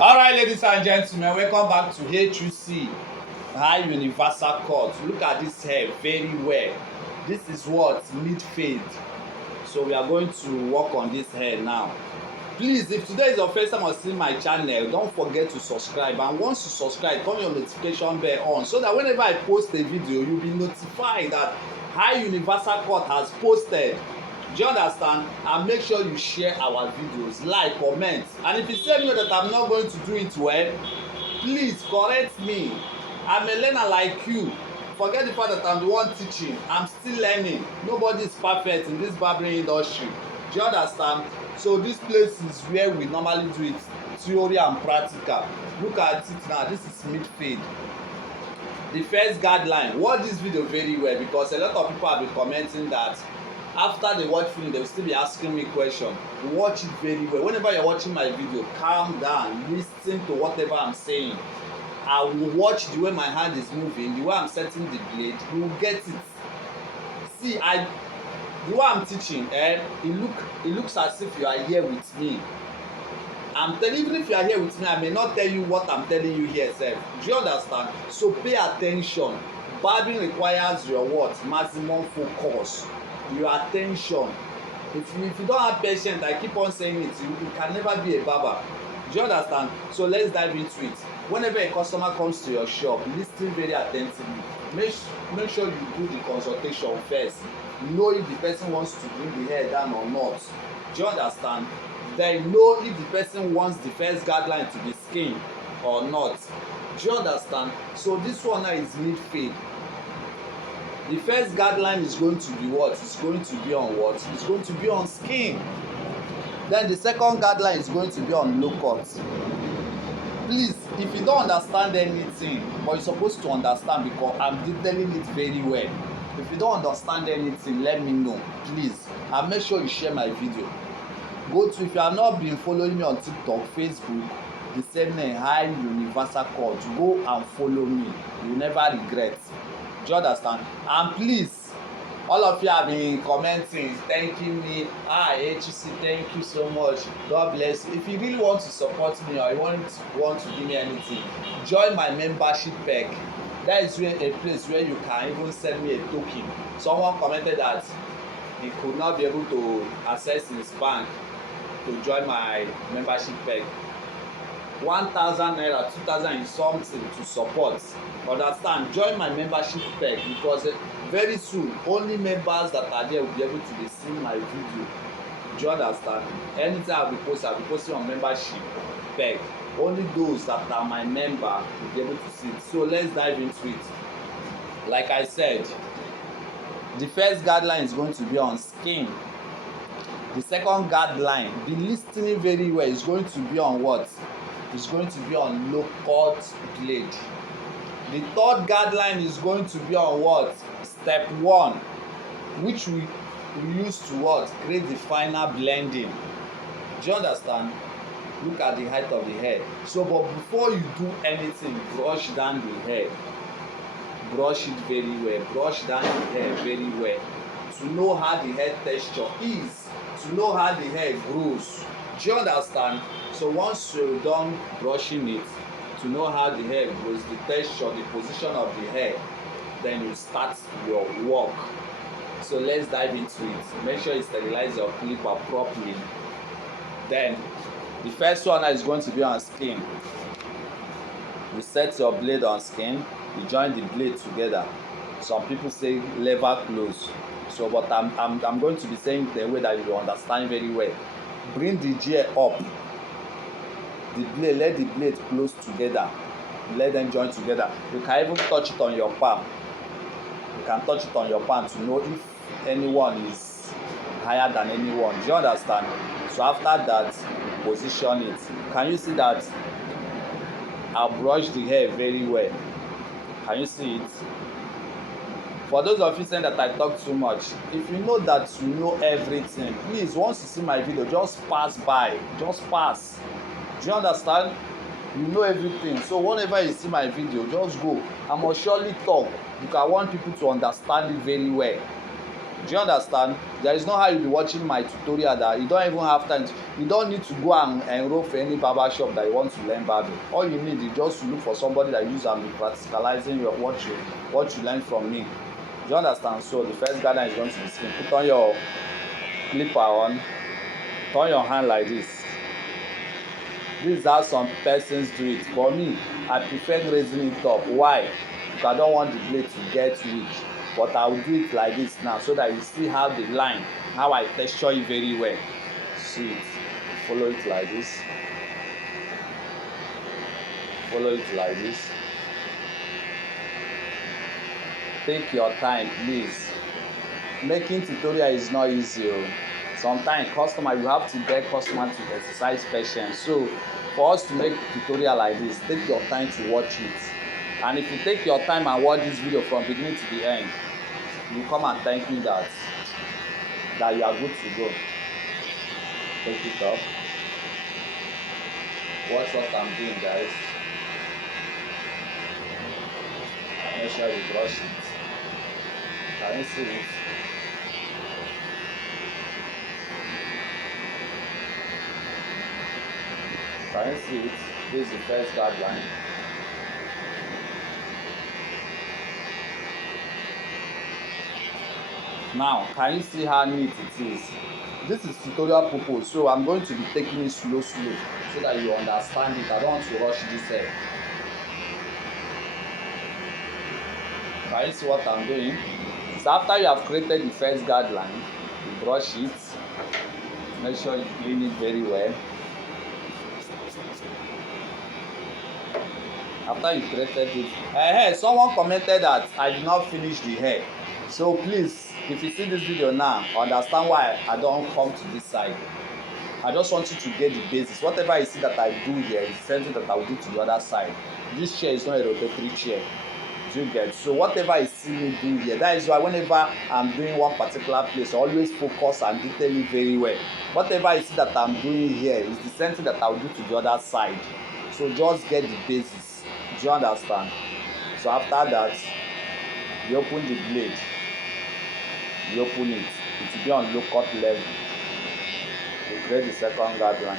Alright, ladies and gentlemen, welcome back to HUC High Universal Cut. Look at this hair very well. This is what mid-fade. So we are going to work on this hair now. Please, if today is your first time on seeing my channel, don't forget to subscribe, and once you subscribe, turn your notification bell on so that whenever I post a video, you'll be notified that High Universal Cut has posted. Do you understand? And make sure you share our videos, like, comment, and if you say no that I'm not going to do it well, please correct me. I'm a learner like you. Forget the fact that I'm the one teaching. I'm still learning. Nobody is perfect in this barbering industry. Do you understand? So this place is where we normally do it, theory and practical. Look at it now. This is mid-fade. The first guideline. Watch this video very well, because a lot of people have been commenting that after they watch film they will still be asking me questions. Watch it very well. Whenever you're watching my video, calm down, listen to whatever I'm saying. I will watch the way my hand is moving, the way I'm setting the blade. You will get it. See, the way I'm teaching, it looks as if you are here with me. Even if you are here with me, I may not tell you what I'm telling you here, sir. Do you understand? So pay attention. Barbering requires your what? Maximum focus. Your attention. If you don't have patience, I keep on saying it, you can never be a barber. Do you understand? So let's dive into it. Whenever a customer comes to your shop, listen very attentively. Make sure you do the consultation first. Know if the person wants to bring the hair down or not. Do you understand? Then know if the person wants the first guideline to be skinned or not. Do you understand? So this one now is mid-fade. The first guideline is going to be what? It's going to be on what? It's going to be on skin. Then the second guideline is going to be on low cut. Please, if you don't understand anything, but you're supposed to understand because I'm detailing it very well. If you don't understand anything, let me know, please. And make sure you share my video. If you have not been following me on TikTok, Facebook, the same name, High Universal Cut, go and follow me. You will never regret. Do you understand? And please, all of you have been commenting, thanking me. HUC, thank you so much. God bless you. If you really want to support me or you want to give me anything, join my membership pack. That is a place where you can even send me a token. Someone commented that he could not be able to access his bank to join my membership pack. 1,000 naira, 2,000 is something to support. Understand? Join my membership pack, because very soon only members that are there will be able to be seeing my video. Do you understand? Anything I'll be posting on membership pack. Only those that are my member will be able to see it. So let's dive into it. Like I said, the first guideline is going to be on skin. The second guideline, be listening very well, is going to be on what? It's going to be on low cut blade. The third guideline is going to be on what? Step 1, which we use to what? Create the final blending. Do you understand? Look at the height of the hair. So, but before you do anything, brush down the hair. Brush it very well. Brush down the hair very well. To know how the hair texture is. To know how the hair grows. Do you understand? So once you're done brushing it, to know how the hair grows, the texture, the position of the hair, then you start your work. So let's dive into it. Make sure you sterilize your clipper properly. Then the first one is going to be on skin. You set your blade on skin, you join the blade together. Some people say lever close. So but I'm going to be saying the way that you understand very well. Bring the gear up. The blade, let the blade close together. Let them join together. You can even touch it on your palm. You can touch it on your palm to know if anyone is higher than anyone. Do you understand? So after that, position it. Can you see that? I'll brush the hair very well. Can you see it? For those of you saying that I talk too much, if you know that you know everything, please, once you see my video, just pass by. Just pass. Do you understand? You know everything. So whenever you see my video, just go. I must surely talk because I want people to understand it very well. Do you understand? There is no how you be watching my tutorial that you don't even have time to, you don't need to go and enroll for any barber shop that you want to learn barbing. All you need is just to look for somebody that use and be practicalizing what you learn from me. Do you understand? So the first guideline is going to be skin. Put on your clipper on, turn your hand like this. This is how some persons do it. For me, I prefer raising it up. Why? Because I don't want the blade to get weak. But I will do it like this now so that you see how the line, how I texture it very well. See it. Follow it like this. Follow it like this. Take your time, please. Making tutorial is not easy. Sometimes customer, you have to get customer to exercise patience. So for us to make tutorial like this, take your time to watch it. And if you take your time and watch this video from beginning to the end, you come and thank me that you are good to go. Take it off. Watch what I'm doing, guys. Make sure you brush it. Can you see it? Can you see it? This is the first guideline. Now, can you see how neat it is? This is tutorial purpose, so I'm going to be taking it slow so that you understand it. I don't want to rush this head. Can you see what I'm doing? So after you have created the first guideline, you brush it. Make sure you clean it very well. After you created it, someone commented that I did not finish the hair. So please, if you see this video now, understand why I don't come to this side. I just want you to get the basics. Whatever you see that I do here is something that I will do to the other side. This chair is not a rotatory chair. Do you get? So whatever you see me do here, that is why whenever I'm doing one particular place, I always focus and detail it very well. Whatever you see that I'm doing here is the same thing that I will do to the other side. So just get the basics. Do you understand? So after that, you open the blade. You open it. It will be on low cut level. You create the second guideline.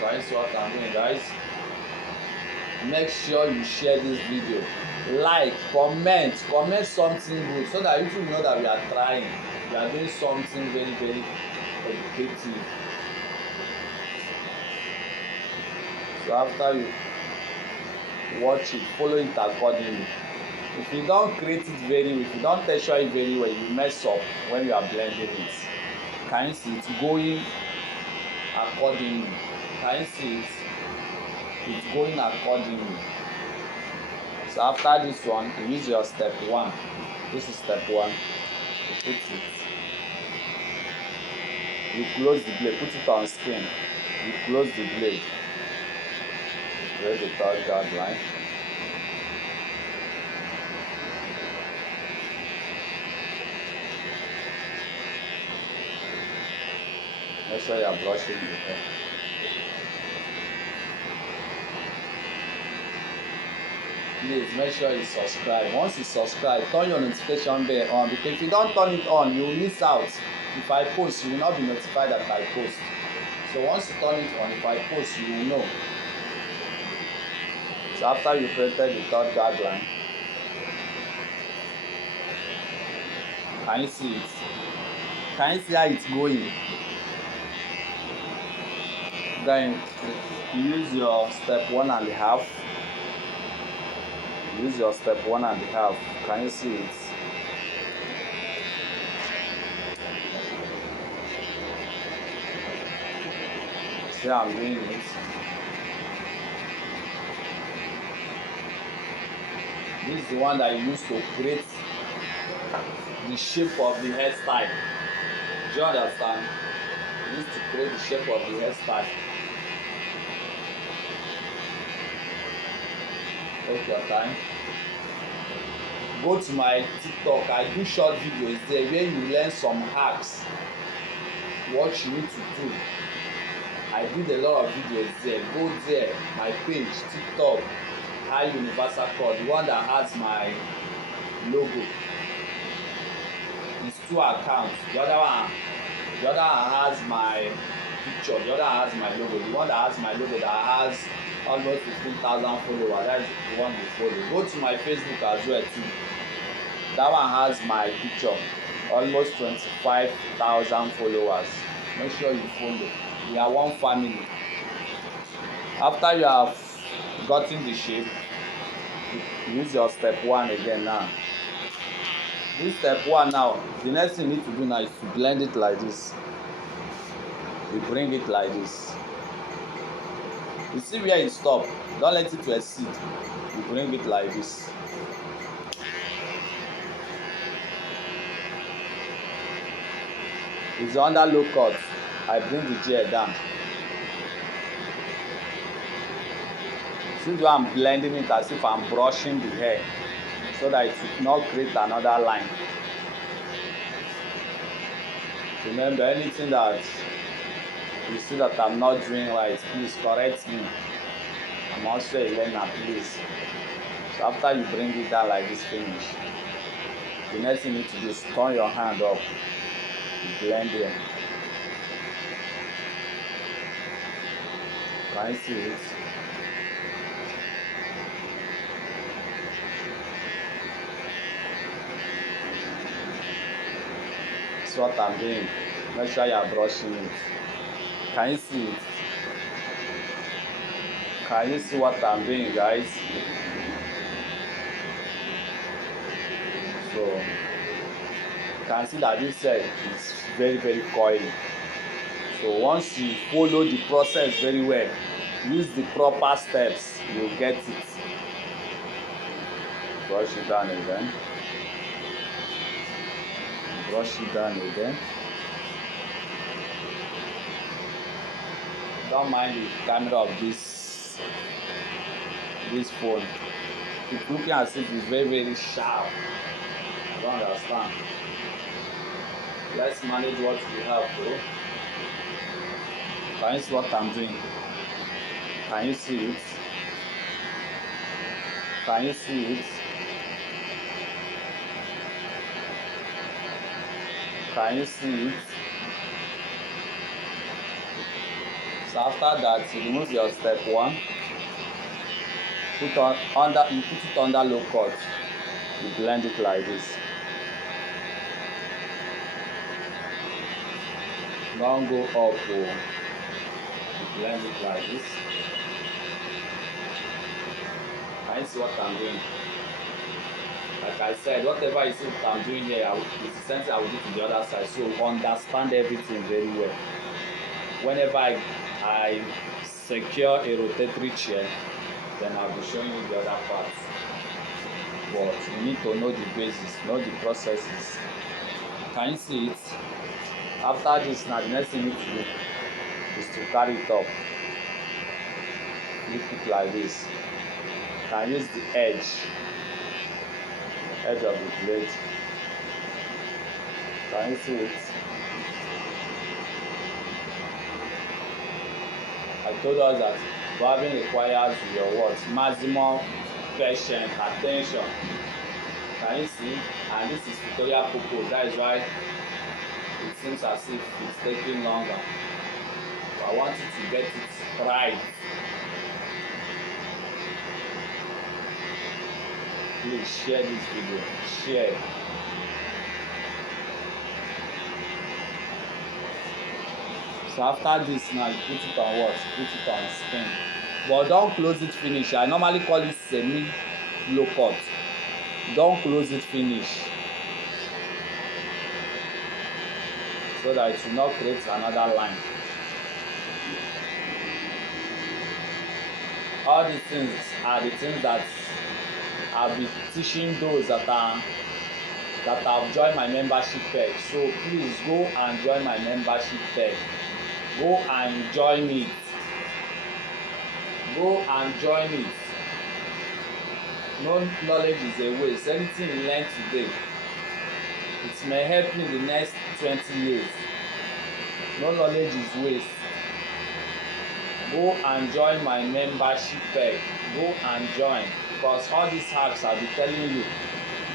Guys, what I'm doing, guys? Make sure you share this video. Like, comment something good so that you know that we are trying. We are doing something very, very educative. So after you watch it, follow it accordingly. If you don't create it very well, if you don't texture it very well, you mess up when you are blending it. Can you see it going accordingly? Can you see it? It's going accordingly. So after this one, you use your step 1. This is step 1. You put it. You close the blade. Put it on screen. You close the blade. Create the third guideline. Make sure you are brushing the hair. Please make sure you subscribe. Once you subscribe, turn your notification bell on, because if you don't turn it on, you will miss out. If I post, you will not be notified that I post. So once you turn it on, if I post, you will know. So after you created the third guideline, can you see it? Can you see how it's going? Then you use your step 1.5. Use your step 1.5. Can you see it? See how I'm doing it. This is the one that I use to create the shape of the hairstyle. Do you understand? This is to create the shape of the hairstyle. Take your time. Go to my TikTok. I do short videos there where you learn some hacks. what you need to do. I did a lot of videos there. Go there, my page, TikTok, high universal cord, the one that has my logo. It's 2 accounts. The other one has my picture. The other one has my logo. The one that has my logo that has almost 15,000 followers. That is the one you follow. Go to my Facebook as well too. That one has my picture. Almost 25,000 followers. Make sure you follow. We are one family. After you have gotten the shape, use your step 1 again now. This step 1 now, the next thing you need to do now is to blend it like this. You bring it like this. You see where you stop. Don't let it exceed. You bring it like this. It's under low cut. I bring the gel down. See the way I'm blending it as if I'm brushing the hair, so that it will not create another line. Remember, anything that you see that I'm not doing right, please correct me. I'm also a learner, please. So after you bring it down like this, finish. The next thing you need to do is turn your hand up. Blend it. Can you see it? That's what I'm doing. Make sure you are brushing it. Can you see it? Can you see what I'm doing, guys? So you can see that this hair is very, very coily. So once you follow the process very well, use the proper steps, you'll get it. Brush it down again. Brush it down again. Don't mind the camera of this phone. It's looking as if it's very, very sharp. I don't understand. Let's manage what we have, bro. Can you see what I'm doing? Can you see it? Can you see it? Can you see it? So after that, you remove your step 1. You put it under low cut. You blend it like this. Don't go up. You blend it like this. Can you see what I'm doing? Like I said, whatever you see what I'm doing here, it's the same thing I will do to the other side. So understand everything very well. Whenever I secure a rotatory chair, then I'll be showing you the other parts. But you need to know the basis, know the processes. Can you see it? After this, now the next thing you need to do is to carry it up. Lift it like this. You can use the edge of the blade. Can you see it? I told us that barbing requires your what? Maximum patience, attention. Can you see? And this is tutorial purpose. That is why it seems as if it's taking longer. But I want you to get it right. Please share this video. Share. So after this now, you put it on what? Put it on spin. But don't close it finish. I normally call it semi low cut. Don't close it finish, so that it will not create another line. All these things are the things that I'll be teaching those that have joined my membership page. So please go and join my membership page. Go and join it. Go and join it. No knowledge is a waste. Anything you learn today, it may help you in the next 20 years. No knowledge is waste. Go and join my membership page. Go and join, because all these hacks I'll be telling you.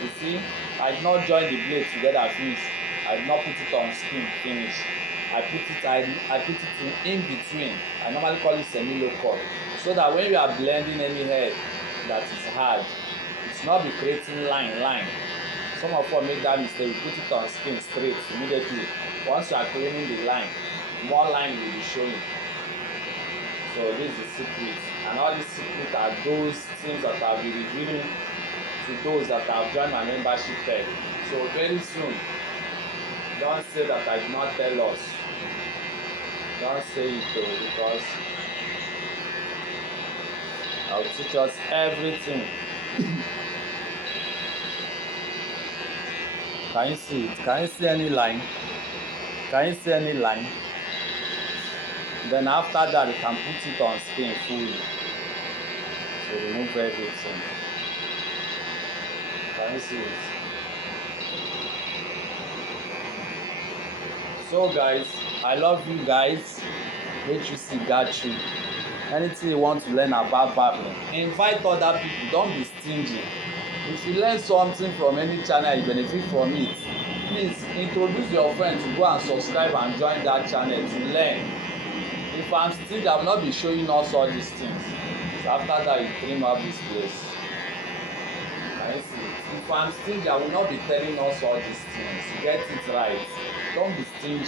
You see, I did not join the blade together finish. I did not put it on skin finish. I put it in between. I normally call it semi-low cut, so that when you are blending any hair that is hard, it's not be creating line. Some of us make that mistake. We put it on skin straight immediately. Once you are cleaning the line, more line will be showing. So this is the secret, and all these secrets are those things that I'll be revealing to those that have joined my membership page. So very soon, don't say that I did not tell us. Don't say it though, because I'll teach us everything. Can you see it? Can you see any line? Can you see any line? Then after that, you can put it on skin fully. So remove everything. Can you see it? So guys, I love you guys. HUC got you. Anything you want to learn about barbering, invite other people. Don't be stingy. If you learn something from any channel, you benefit from it, please introduce your friend to go and subscribe and join that channel to learn. If I'm stingy, I will not be showing us all these things. So after that, you trim up this place. Can you see it? If I'm stingy, I will not be telling us all these things. Get it right. Don't be stingy.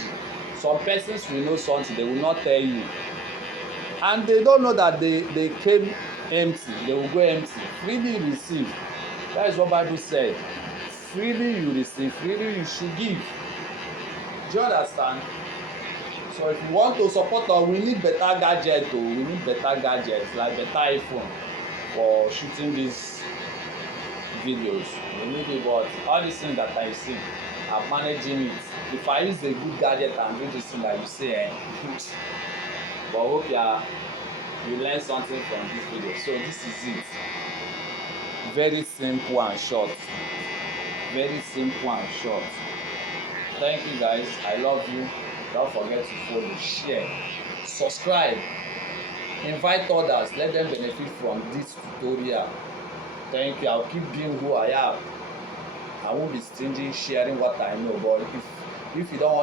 Some persons will know something, they will not tell you, and they don't know that they came empty. They will go empty. Freely receive. That is what Bible said. Freely you receive, freely you should give. Do you understand? So if you want to support us, we need better gadgets. We need better gadgets, like better iPhone for shooting these videos. We need it, but all these things that I see, I'm managing it. If I use a good gadget and do this thing that you say, but hope you learn something from this video. So this is it. Very simple and short. Very simple and short. Thank you guys. I love you. Don't forget to follow, share, subscribe, invite others. Let them benefit from this tutorial. Thank you. I'll keep being who I am. I won't be stingy sharing what I know. But if you don't want